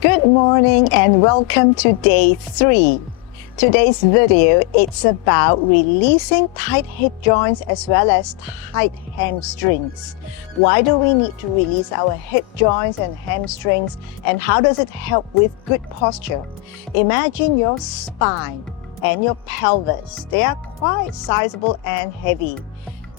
Good morning and welcome to day 3. Today's video, it's about releasing tight hip joints as well as tight hamstrings. Why do we need to release our hip joints and hamstrings, and how does it help with good posture? Imagine your spine and your pelvis. They are quite sizable and heavy.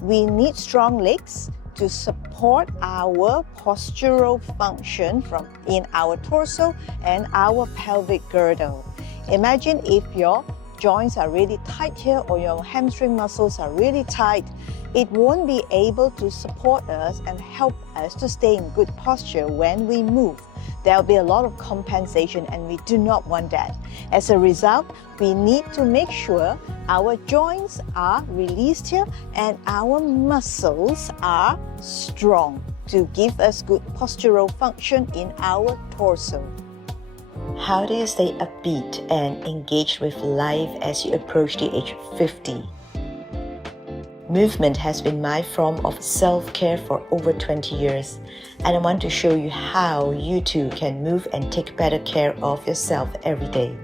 We need strong legs to support our postural function in our torso and our pelvic girdle. Imagine if your joints are really tight here or your hamstring muscles are really tight, it won't be able to support us and help us to stay in good posture when we move. There'll be a lot of compensation and we do not want that. As a result, we need to make sure our joints are released here and our muscles are strong to give us good postural function in our torso. How do you stay upbeat and engaged with life as you approach the age of 50? Movement has been my form of self-care for over 20 years, and I want to show you how you too can move and take better care of yourself every day.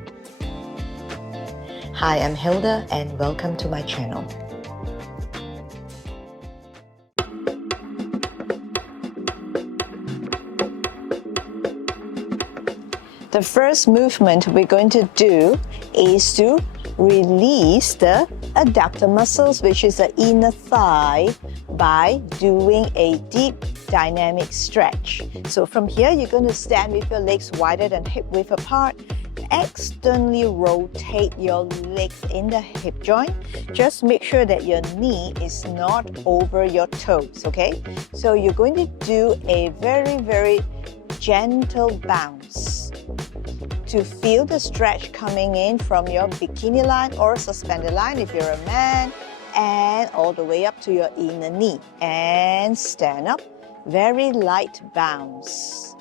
Hi, I'm Hilda and welcome to my channel. The first movement we're going to do is to release the adductor muscles, which is the inner thigh, by doing a deep dynamic stretch. So from here, you're going to stand with your legs wider than hip width apart. Externally rotate your legs in the hip joint. Just make sure that your knee is not over your toes, okay? So you're going to do a very gentle bounce to feel the stretch coming in from your bikini line or suspended line if you're a man, and all the way up to your inner knee. And stand up, very light bounce.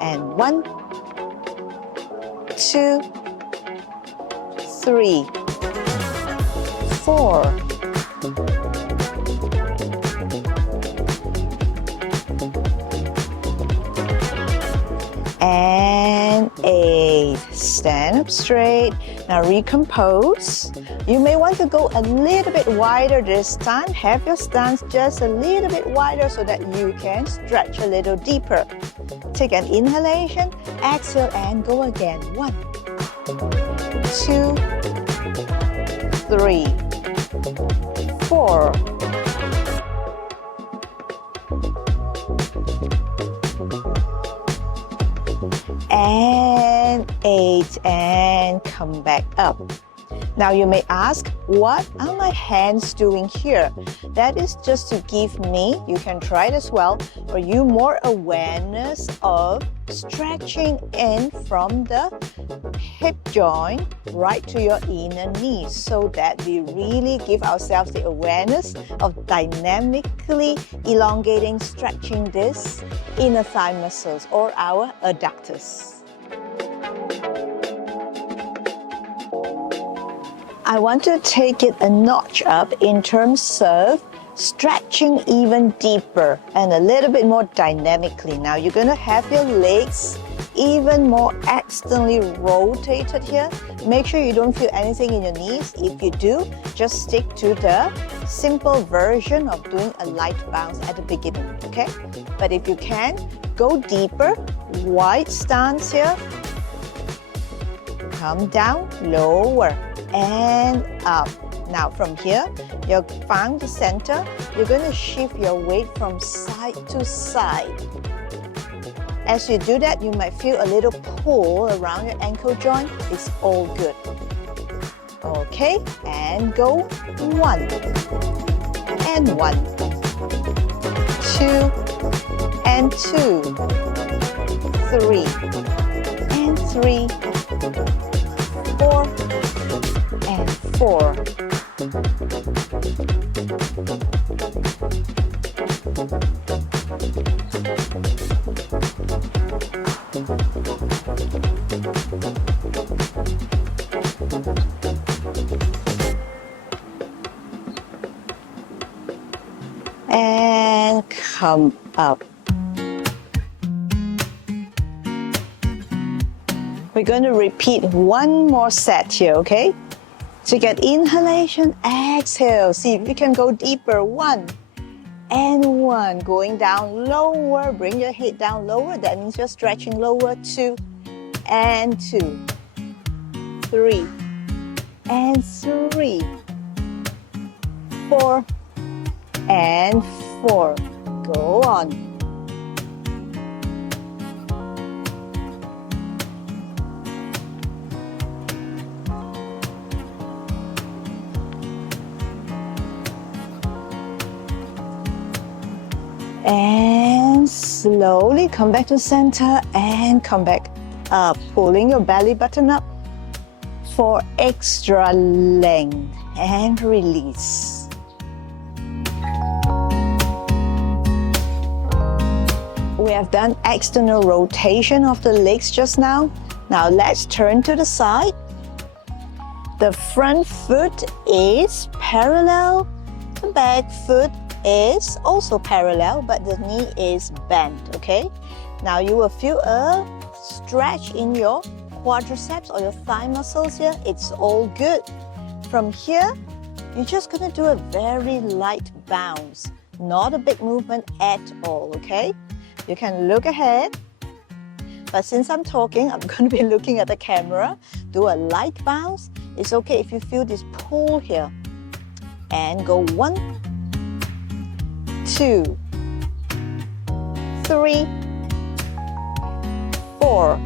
And 1, 2, 3, 4, and 8. Stand up straight. Now recompose. You may want to go a little bit wider this time. Have your stance just a little bit wider so that you can stretch a little deeper. Take an inhalation, exhale, and go again. 1, 2, 3, 4. And 8, and come back up. Now you may ask, what are my hands doing here? That is just to give me, you can try it as well, for you more awareness of stretching in from the hip joint right to your inner knee, so that we really give ourselves the awareness of dynamically elongating, stretching this inner thigh muscles or our adductors. I want to take it a notch up in terms of stretching even deeper and a little bit more dynamically. Now you're going to have your legs even more externally rotated here. Make sure you don't feel anything in your knees. If you do, just stick to the simple version of doing a light bounce at the beginning, okay? But if you can, go deeper, wide stance here. Come down, lower, and up. Now from here, you find the center. You're going to shift your weight from side to side. As you do that, you might feel a little pull around your ankle joint. It's all good. Okay, and go 1, and 1, 2, and 2, 3, and 3, 4, and 4. And come up. We're going to repeat one more set here, okay? So you get inhalation, exhale. See if you can go deeper. 1 and 1. Going down lower. Bring your head down lower. That means you're stretching lower. 2 and 2. 3 and 3. 4 and 4. Go on. And slowly come back to center and come back up, pulling your belly button up for extra length and release. We have done external rotation of the legs just now. Now let's turn to the side. The front foot is parallel, the back foot is also parallel, but the knee is bent, okay? Now you will feel a stretch in your quadriceps or your thigh muscles here. It's all good. From here, you're just gonna do a very light bounce, not a big movement at all, okay? You can look ahead, but since I'm talking, I'm gonna be looking at the camera. Do a light bounce. It's okay if you feel this pull here. And go 1, 2, 3, 4.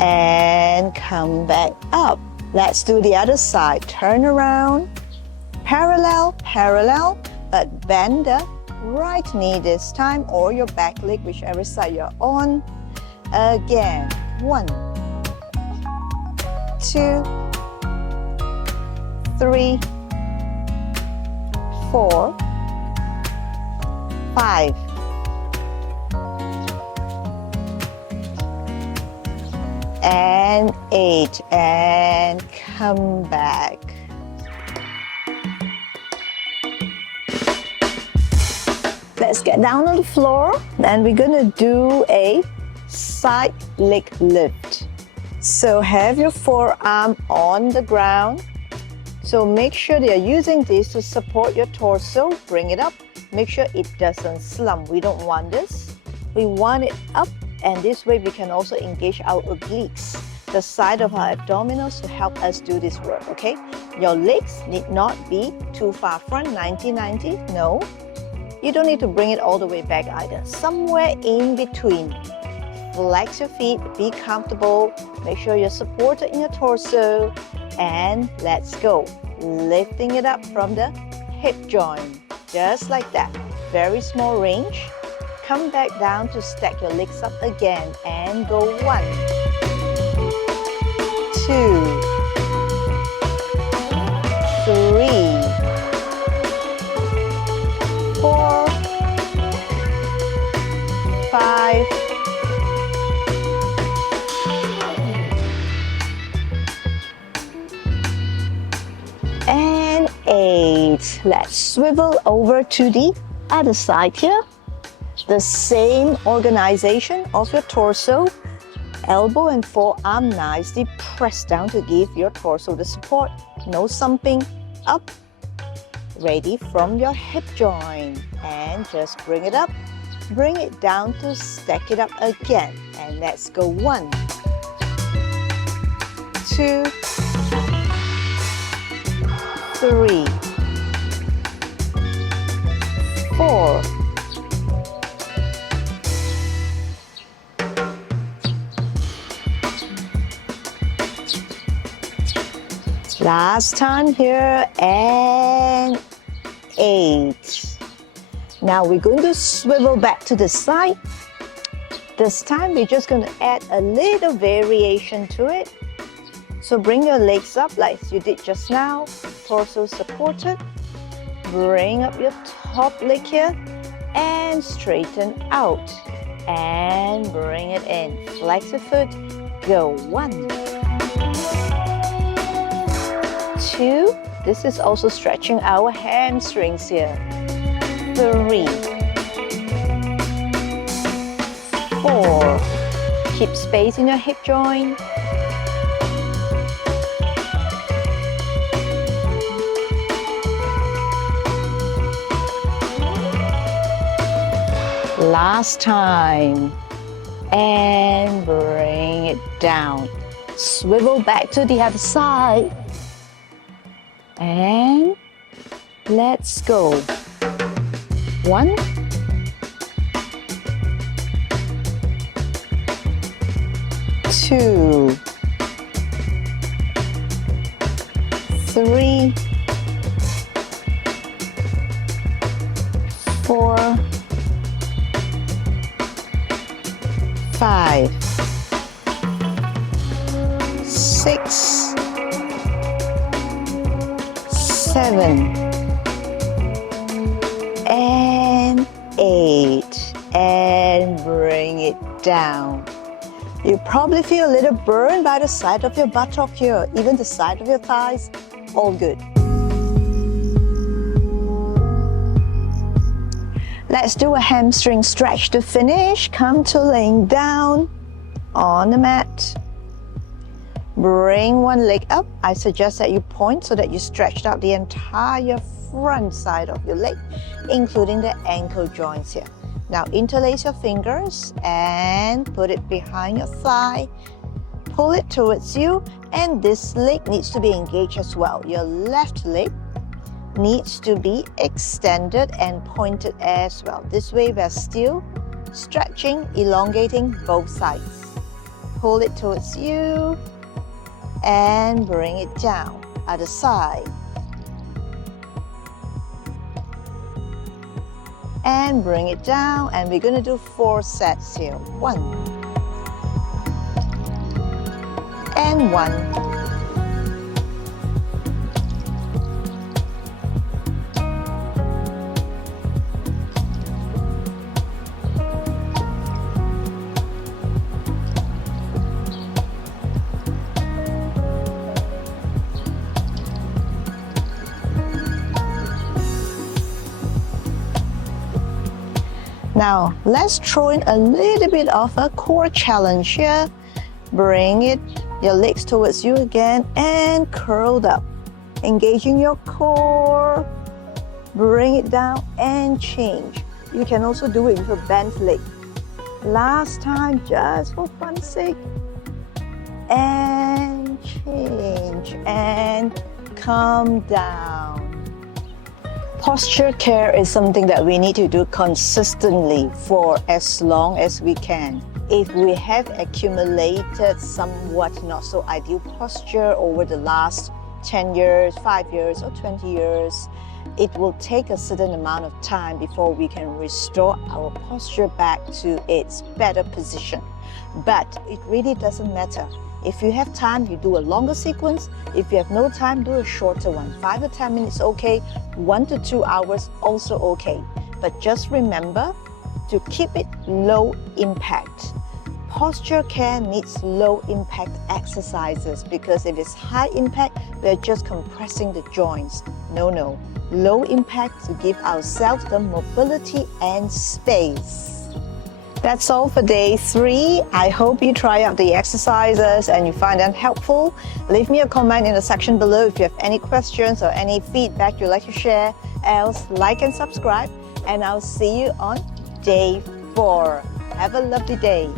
And come back up. Let's do the other side. Turn around. Parallel, parallel, but bend the right knee this time or your back leg, whichever side you're on. Again. 1, 2, 3, 4, 5. And 8. And come back. Let's get down on the floor. And we're going to do a side leg lift. So have your forearm on the ground. So make sure that you're using this to support your torso. Bring it up. Make sure it doesn't slump. We don't want this. We want it up, and this way we can also engage our obliques, the side of our abdominals, to help us do this work, okay? Your legs need not be too far front, 90-90, no. You don't need to bring it all the way back either. Somewhere in between. Flex your feet, be comfortable, make sure you're supported in your torso, and let's go. Lifting it up from the hip joint, just like that. Very small range. Come back down to stack your legs up again and go 1, 2, 3, 4, 5, and 8. Let's swivel over to the other side here. The same organization of your torso. Elbow and forearm nicely pressed down to give your torso the support. No thumping. Up. Ready from your hip joint. And just bring it up. Bring it down to stack it up again. And let's go 1, 2, 3, 4, 5. Last time here, and 8. Now we're going to swivel back to the side. This time we're just going to add a little variation to it. So bring your legs up like you did just now, torso supported. Bring up your top leg here and straighten out. And bring it in. Flex your foot. Go 1, 2. This is also stretching our hamstrings here. 3, 4. Keep space in your hip joint. 'Last time. And bring it down. Swivel back to the other side. And let's go. 1. 2. 3. 4. 5. 6. 7. And 8. And bring it down. You probably feel a little burn by the side of your buttock here, even the side of your thighs. All good. Let's do a hamstring stretch to finish. Come to laying down on the mat. Bring one leg up. I suggest that you point so that you stretched out the entire front side of your leg, including the ankle joints here. Now interlace your fingers and put it behind your thigh. Pull it towards you, and this leg needs to be engaged as well. Your left leg needs to be extended and pointed as well. This way we are still stretching, elongating both sides. Pull it towards you and bring it down. Other side. And bring it down, and we're going to do 4 sets here. 1 and 1. Now, let's throw in a little bit of a core challenge here. Bring your legs towards you again and curled up. Engaging your core. Bring it down and change. You can also do it with a bent leg. Last time, just for fun's sake. And change and come down. Posture care is something that we need to do consistently for as long as we can. If we have accumulated somewhat not so ideal posture over the last 10 years, 5 years, or 20 years, it will take a certain amount of time before we can restore our posture back to its better position. But it really doesn't matter. If you have time, you do a longer sequence. If you have no time, do a shorter one. 5 or 10 minutes, okay. 1 to 2 hours, also okay. But just remember to keep it low impact. Posture care needs low impact exercises, because if it's high impact, we're just compressing the joints. No. Low impact to give ourselves the mobility and space. That's all for day 3. I hope you try out the exercises and you find them helpful. Leave me a comment in the section below if you have any questions or any feedback you'd like to share. Else, like and subscribe, and I'll see you on day 4. Have a lovely day.